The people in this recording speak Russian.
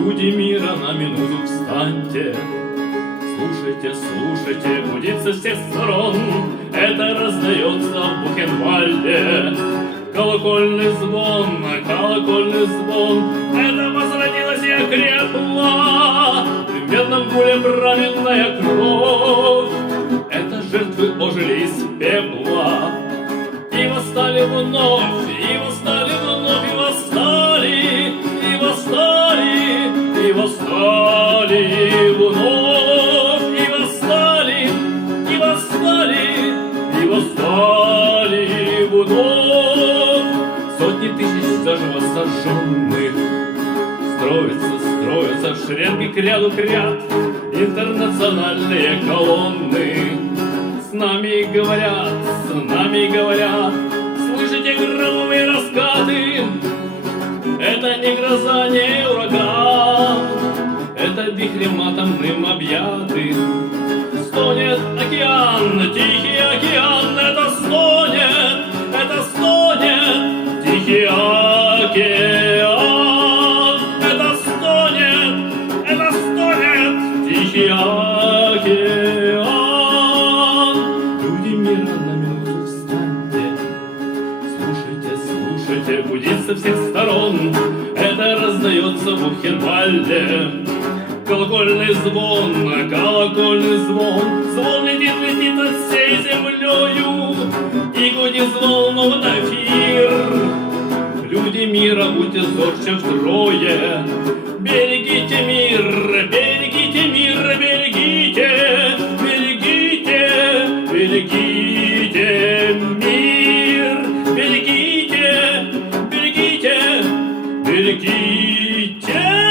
Люди мира, на минуту встаньте. Слушайте, слушайте, гудит со всех сторон. Это раздается в Бухенвальде. Колокольный звон, колокольный звон. Это возродилась и окрепла в медном гуле праведная кровь. Это жертвы ожили из пепла и восстали вновь, и восстали вновь, и восстали, и восстали, и восстали вновь, и восстали, и восстали, и восстали вновь. Сотни тысяч заживо сожженных строятся в шеренге к ряду ряд интернациональные колонны. С нами говорят, слышите громовые раскаты. Это не гроза, не ураган, это вихрем атомным объятый. Стонет океан, тихий океан, это стонет тихий океан. Это стонет тихий океан. Люди мира, на минуту встаньте. Слушайте, слушайте, гудит со всех сторон. Это раздается в Бухенвальде. Колокольный звон, колокольный звон. Звон летит, летит над всей землею, и гудит взволнован эфир. Люди мира, будьте зорче втрое. Берегите мир, берегите мир, берегите, берегите, берегите мир, берегите, берегите, берегите.